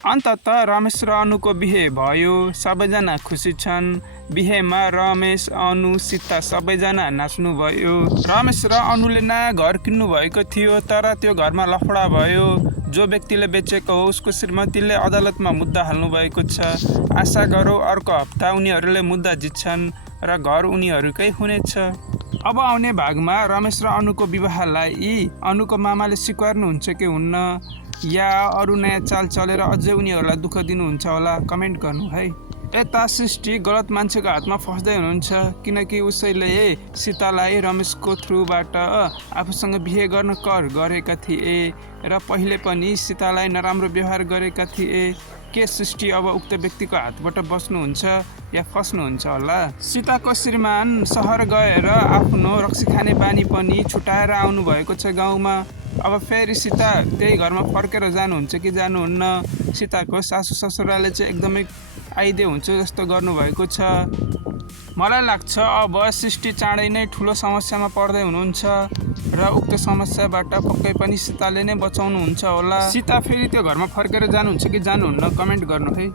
अन्ततः रमेश र अनुको बिहे भयो। सबैजना खुसी छन्। बिहेमा रमेश, अनु, सीता सबैजना नाच्नुभयो। रमेश र अनुले नयाँ घर किन्नु भएको थियो, तर त्यो घरमा लफडा भयो। जो व्यक्तिले बेचेको हो उसको श्रीमतीले अदालतमा मुद्दा हाल्नु भएको छ। आशा गरौँ अर्को हप्ता उनीहरूले मुद्दा जित्छन् र घर उनीहरूकै हुनेछ। अब आउने भागमा रमेश र अनुको विवाहलाई अनुको मामाले स्वीकार्नुहुन्छ कि हुन्न, या अरू नयाँ चाल चलेर अझै उनीहरूलाई दुःख दिनुहुन्छ होला, कमेन्ट गर्नु है। यता सृष्टि गलत मान्छेको हातमा फस्दै हुनुहुन्छ, किनकि उसैले सीतालाई रमेशको थ्रुबाट आफूसँग बिहे गर्न कर गरेका थिए र पहिले पनि सीतालाई नराम्रो व्यवहार गरेका थिए। के सृष्टि अब उक्त व्यक्तिको हातबाट बस्नुहुन्छ या फस्नुहुन्छ होला? सीताको श्रीमान सहर गएर आफ्नो रक्सी खाने बानी पनि छुटाएर आउनु भएको छ गाउँमा। अब फेरि सीता त्यही घरमा फर्केर जानुहुन्छ कि जानुहुन्न? सीताको सासू ससुराले चाहिँ एकदमै आइदिए हुन्छ जस्तो गर्नुभएको छ। मलाई लाग्छ अब सृष्टि चाँडै नै ठुलो समस्यामा पर्दै हुनुहुन्छ र उक्त समस्याबाट पक्कै पनि सीताले नै बचाउनुहुन्छ होला। सीता फेरि त्यो घरमा फर्केर जानुहुन्छ कि जानुहुन्न, कमेन्ट गर्नु है।